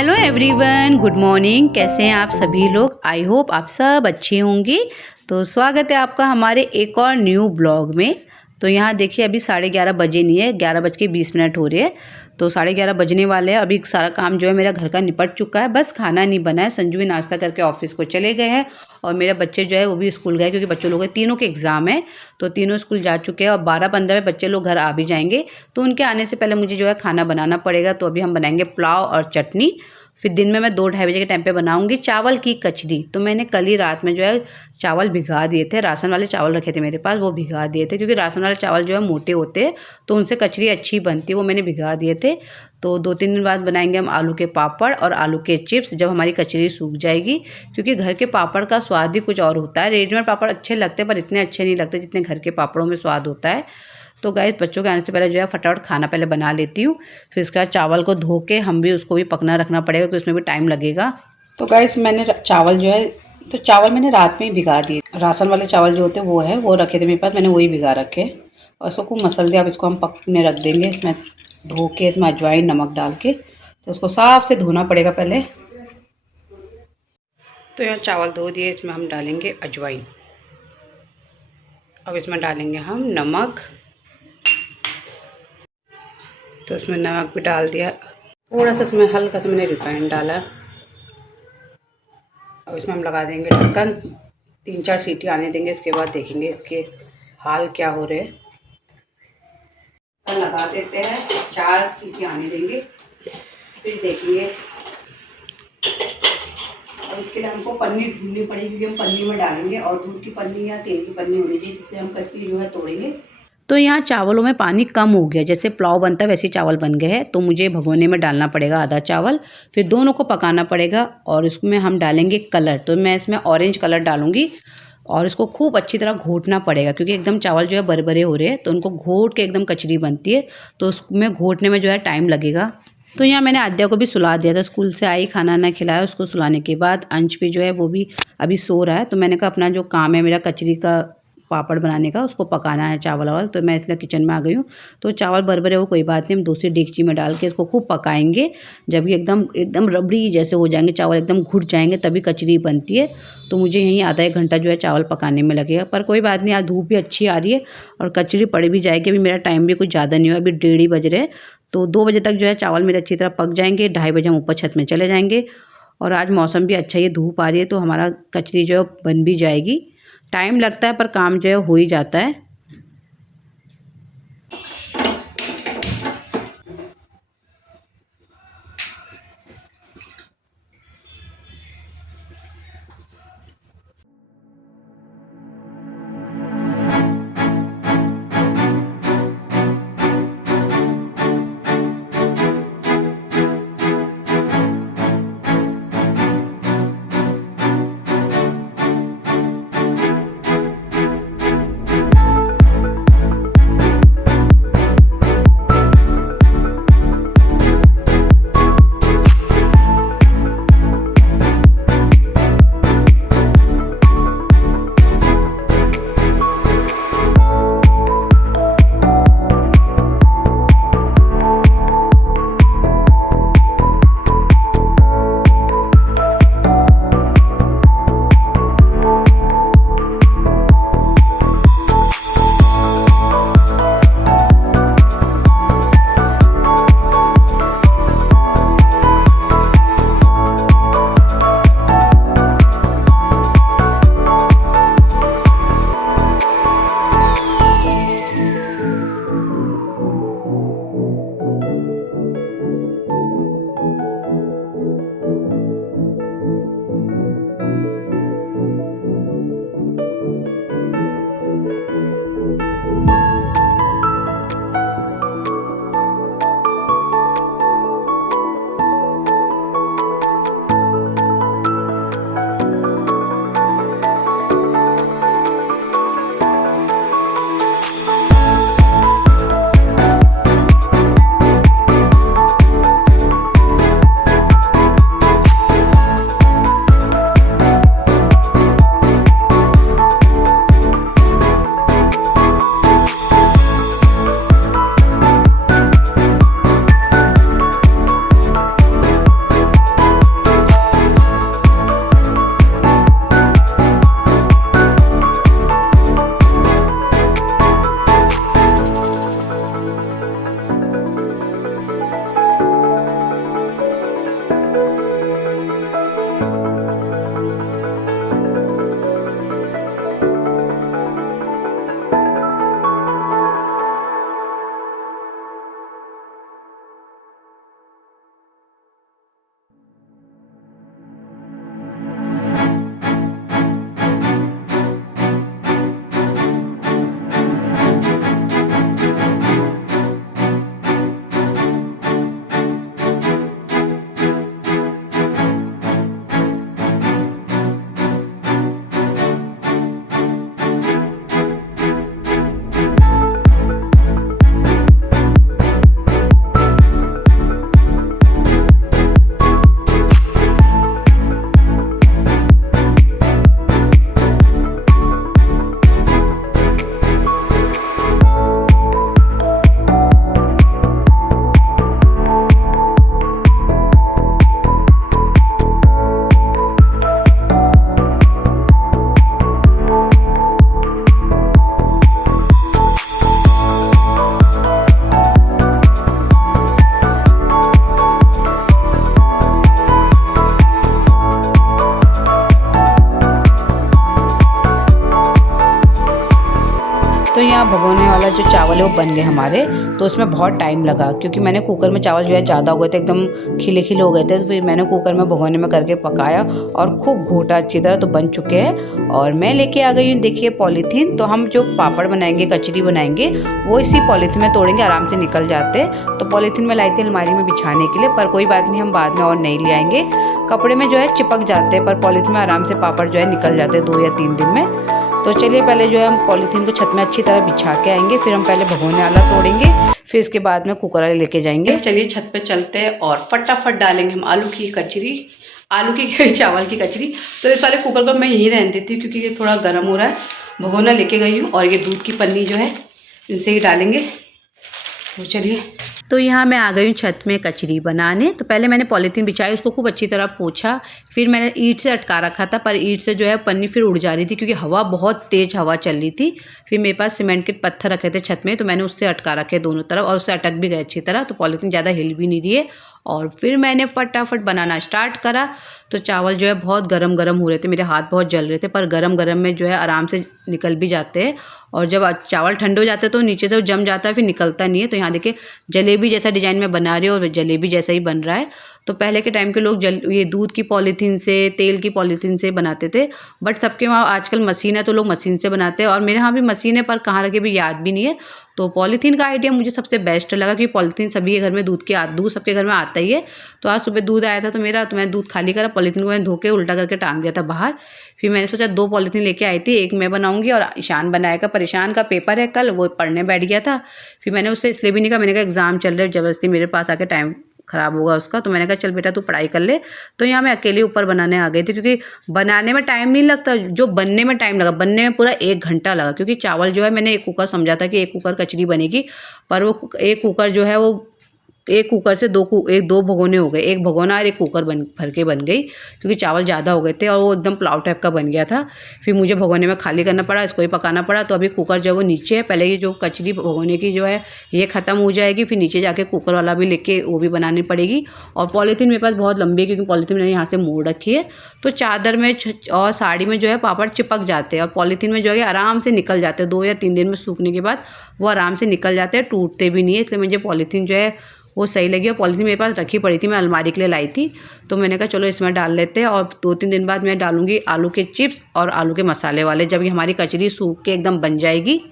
Hello everyone, good morning. कैसे हैं आप सभी लोग? आई होप आप सब अच्छे होंगे। तो स्वागत है आपका हमारे एक और न्यू ब्लॉग में। तो यहाँ देखिए अभी 11:30 बजे नहीं है, 11:20 हो रहे हैं। तो 11:30 बजने वाले हैं। अभी सारा काम जो है मेरा घर का निपट चुका है, बस खाना नहीं बना है। संजू भी नाश्ता करके ऑफिस को चले गए हैं और मेरे बच्चे जो है वो भी स्कूल गए, क्योंकि बच्चों लोगों के तीनों के एग्ज़ाम है। तो तीनों स्कूल जा चुके हैं और 12:15 में बच्चे लोग घर आ भी जाएंगे। तो उनके आने से पहले मुझे जो है खाना बनाना पड़ेगा। तो अभी हम बनाएंगे पुलाव और चटनी। फिर दिन में मैं 2-2:30 बजे के टाइम पे बनाऊंगी चावल की कचरी। तो मैंने कल ही रात में जो है चावल भिगा दिए थे, राशन वाले चावल रखे थे मेरे पास, वो भिगा दिए थे, क्योंकि राशन वाले चावल जो है मोटे होते हैं तो उनसे कचरी अच्छी बनती है। वो मैंने भिगा दिए थे। तो 2-3 दिन बाद बनाएंगे हम आलू के पापड़ और आलू के चिप्स, जब हमारी कचरी सूख जाएगी। क्योंकि घर के पापड़ का स्वाद ही कुछ और होता है। रेडीमेड पापड़ अच्छे लगते हैं पर इतने अच्छे नहीं लगते जितने घर के पापड़ों में स्वाद होता है। तो गाइस बच्चों के आने से पहले जो है फटाफट खाना पहले बना लेती हूँ। फिर उसके बाद चावल को धो के हम भी उसको भी पकना रखना पड़ेगा, क्योंकि उसमें भी टाइम लगेगा। तो गाइस मैंने चावल जो है, तो चावल मैंने रात में ही भिगा दिए। राशन वाले चावल जो होते हैं वो है, वो रखे थे मेरे पास, मैंने वही भिगा रखे और इसको खूब मसल दिया। अब इसको हम पकने रख देंगे। इसमें धो के इसमें अजवाइन नमक डाल के, तो उसको साफ से धोना पड़ेगा पहले। तो यहाँ चावल धो दिए, इसमें हम डालेंगे अजवाइन। अब इसमें डालेंगे हम नमक। तो इसमें नमक भी डाल दिया, थोड़ा सा इसमें हल्का सा मैंने रिफाइंड डाला। अब इसमें हम लगा देंगे ढक्कन, 3-4 सीटी आने देंगे। इसके बाद देखेंगे इसके हाल क्या हो रहे हैं। लगा देते हैं, 4 सीटी आने देंगे, फिर देखेंगे। और इसके लिए हमको पन्नी ढूंढनी पड़ेगी, क्योंकि हम पन्नी में डालेंगे और दूध की पन्नी या तेल की पन्नी होनी चाहिए, जिससे हम कच्ची जो है तोड़ेंगे। तो यहाँ चावलों में पानी कम हो गया, जैसे पुलाव बनता है वैसे चावल बन गए हैं। तो मुझे भगोने में डालना पड़ेगा आधा चावल, फिर दोनों को पकाना पड़ेगा। और इसमें हम डालेंगे कलर। तो मैं इसमें ऑरेंज कलर डालूंगी और इसको खूब अच्छी तरह घोटना पड़ेगा, क्योंकि एकदम चावल जो है बरबरे हो रहे हैं, तो उनको घोट के एकदम कचरी बनती है। तो उसमें घोटने में जो है टाइम लगेगा। तो यहाँ मैंने आद्या को भी सुला दिया था, स्कूल से आई, खाना ना खिलाया। उसको सुलाने के बाद अंश भी जो है वो भी अभी सो रहा है। तो मैंने कहा अपना जो काम है मेरा कचरी का पापड़ बनाने का, उसको पकाना है चावल वावल। तो मैं इसलिए किचन में आ गई हूँ। तो चावल बरबरे वो कोई बात नहीं, हम दूसरी डेगची में डाल के इसको खूब पकाएंगे। जब ये एकदम एकदम रबड़ी जैसे हो जाएंगे, चावल एकदम घुट जाएंगे, तभी कचरी बनती है। तो मुझे यहीं आधा 1 घंटा जो है चावल पकाने में लगेगा। पर कोई बात नहीं, आज धूप भी अच्छी आ रही है और कचरी पड़ भी जाएगी। अभी मेरा टाइम भी कुछ ज़्यादा नहीं हुआ, अभी 1:30 बज रहे हैं। तो 2 बजे तक जो है चावल मेरे अच्छी तरह पक जाएंगे। 2:30 बजे हम ऊपर छत में चले जाएंगे। और आज मौसम भी अच्छा है, धूप आ रही है, तो हमारा कचरी जो है बन भी जाएगी। टाइम लगता है पर काम जो है हो ही जाता है। तो यहाँ भगोने वाला जो चावल है वो बन गए हमारे। तो उसमें बहुत टाइम लगा क्योंकि मैंने कुकर में चावल जो है ज़्यादा हो गए थे, एकदम खिले खिले हो गए थे। तो फिर मैंने कुकर में भगोने में करके पकाया और खूब घोटा अच्छी तरह, तो बन चुके हैं। और मैं लेके आ गई हूँ देखिए पॉलीथीन। तो हम जो पापड़ बनाएंगे, कचरी बनाएंगे, वो इसी पॉलीथीन में तोड़ेंगे, आराम से निकल जाते। तो पॉलीथीन में लाई थी अलमारी में बिछाने के लिए, पर कोई बात नहीं, हम बाद में और नहीं ले आएंगे। कपड़े में जो है चिपक जाते हैं, पर पॉलीथीन में आराम से पापड़ जो है निकल जाते हैं 2 या 3 दिन में। तो चलिए पहले जो है हम पॉलीथीन को छत में अच्छी तरह बिछा के आएंगे, फिर हम पहले भगोने वाला तोड़ेंगे, फिर इसके बाद में कुकर वाले लेके जाएंगे। चलिए छत पे चलते हैं और फटाफट डालेंगे हम आलू की कचरी, आलू की चावल की कचरी। तो इस वाले कुकर को मैं यहीं रहने देती हूँ क्योंकि ये थोड़ा गर्म हो रहा है। भगोना लेके गई हूँ और ये दूध की पन्नी जो है इनसे ही डालेंगे। तो चलिए, तो यहाँ मैं आ गई हूँ छत में कचरी बनाने। तो पहले मैंने पॉलीथीन बिछाई, उसको खूब अच्छी तरह पोंछा, फिर मैंने ईंट से अटका रखा था, पर ईंट से जो है पन्नी फिर उड़ जा रही थी क्योंकि हवा बहुत तेज़ हवा चल रही थी। फिर मेरे पास सीमेंट के पत्थर रखे थे छत में, तो मैंने उससे अटका रखे दोनों तरफ और उससे अटक भी गए अच्छी तरह। तो पॉलीथीन ज़्यादा हिल भी नहीं रही है। और फिर मैंने फटाफट बनाना स्टार्ट करा। तो चावल जो है बहुत गरम गरम हो रहे थे, मेरे हाथ बहुत जल रहे थे, पर गरम गरम में जो है आराम से निकल भी जाते हैं। और जब चावल ठंडे हो जाते हैं तो नीचे से जम जाता है, फिर निकलता नहीं है। तो यहाँ देखिए जलेबी जैसा डिजाइन में बना रही हो और जलेबी जैसा ही बन रहा है। तो पहले के टाइम के लोग ये दूध की पॉलीथीन से, तेल की पॉलीथीन से बनाते थे, बट सबके वहाँ आजकल मशीन है तो लोग मशीन से बनाते हैं। और मेरे यहाँ भी मशीन है, पर कहाँ रखे भी याद भी नहीं है। तो पॉलीथीन का आइडिया मुझे सबसे बेस्ट लगा क्योंकि पॉलीथीन सभी के घर में दूध सबके घर में आता ही है। तो आज सुबह दूध आया था तो मैंने दूध खाली करा, पॉलीथीन को मैंने धो के उल्टा करके टांग दिया था बाहर। फिर मैंने सोचा 2 पॉलीथीन लेके आई थी, एक मैं बनाऊंगी और ईशान बनाएगा। पर ईशान का पेपर है कल, वो पढ़ने बैठ गया था। फिर मैंने उससे इसलिए भी नहीं कहा, मैंने कहा एग्जाम चल रहे, जबरदस्ती मेरे पास आके टाइम ख़राब होगा उसका। तो मैंने कहा चल बेटा तू पढ़ाई कर ले। तो यहाँ मैं अकेले ऊपर बनाने आ गई थी क्योंकि बनाने में टाइम नहीं लगता, जो बनने में टाइम लगा, बनने में पूरा 1 घंटा लगा। क्योंकि चावल जो है मैंने एक कुकर समझा था कि 1 कुकर कचरी बनेगी, पर वो 1 कुकर जो है वो 1 कुकर से 2 भगोने हो गए। 1 भगोना और 1 कुकर भर के बन गई क्योंकि चावल ज़्यादा हो गए थे और वो एकदम पुलाव टाइप का बन गया था। फिर मुझे भगोने में खाली करना पड़ा, इसको ही पकाना पड़ा। तो अभी कुकर जो है वो नीचे है, पहले ये जो कचरी भगोने की जो है ये ख़त्म हो जाएगी, फिर नीचे जाके कुकर वाला भी लेके वो भी बनानी पड़ेगी। और पॉलीथीन मेरे पास बहुत लंबी है क्योंकि पॉलीथीन मैंने यहाँ से मोड़ रखी है। तो चादर में और साड़ी में जो है पापड़ चिपक जाते हैं और पॉलीथीन में जो है आराम से निकल जाते हैं। 2 या 3 दिन में सूखने के बाद वो आराम से निकल जाते हैं, टूटते भी नहीं है। इसलिए मुझे पॉलीथीन जो है वो सही लगी। और पॉलीथीन मेरे पास रखी पड़ी थी, मैं अलमारी के लिए लाई थी। तो मैंने कहा चलो इसमें डाल लेते हैं। और 2-3 दिन बाद मैं डालूंगी आलू के चिप्स और आलू के मसाले वाले, जब ये हमारी कचरी सूख के एकदम बन जाएगी।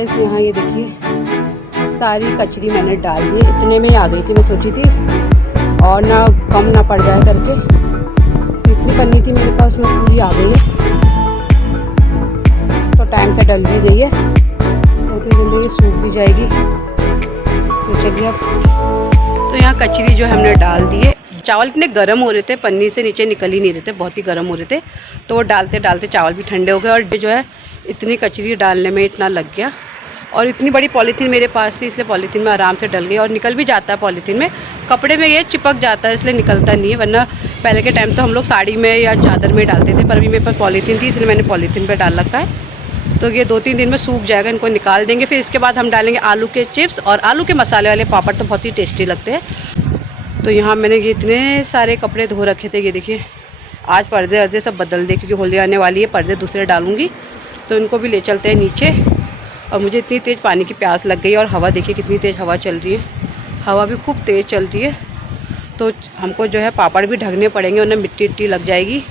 गाइस यहाँ ये देखिए सारी कचरी मैंने डाल दी, इतने में ही आ गई थी। मैं सोची थी और ना कम ना पड़ जाए करके, तो इतनी पन्नी थी मेरे पास, उसमें पूरी आ गई है। तो टाइम से डल भी गई है, 2-3 दिन में ये सूख भी जाएगी। तो चलिए अब तो यहाँ कचरी जो हमने डाल दी है। चावल इतने गर्म हो रहे थे, पन्नी से नीचे निकल ही नहीं रहे थे, बहुत ही गर्म हो रहे थे। तो वो डालते डालते चावल भी ठंडे हो गए और जो है इतनी कचरी डालने में इतना लग गया। और इतनी बड़ी पॉलीथीन मेरे पास थी, इसलिए पॉलीथीन में आराम से डल गई। और निकल भी जाता है पॉलीथीन में, कपड़े में ये चिपक जाता है इसलिए निकलता नहीं है। वरना पहले के टाइम तो हम लोग साड़ी में या चादर में डालते थे, पर अभी मेरे पास पॉलीथीन थी इसलिए मैंने पॉलीथीन पर डाल रखा है। तो ये 2-3 दिन में सूख जाएगा, इनको निकाल देंगे। फिर इसके बाद हम डालेंगे आलू के चिप्स और आलू के मसाले वाले पापड़, तो बहुत ही टेस्टी लगते हैं। तो यहाँ मैंने ये इतने सारे कपड़े धो रखे थे, ये देखिए। आज पर्दे अर्दे सब बदल दे क्योंकि होली आने वाली है, पर्दे दूसरे डालूंगी। तो इनको भी ले चलते हैं नीचे। और मुझे इतनी तेज़ पानी की प्यास लग गई, और हवा देखिए कितनी तेज़ हवा चल रही है, हवा भी खूब तेज़ चल रही है। तो हमको जो है पापड़ भी ढकने पड़ेंगे, उन्हें मिट्टी लग जाएगी।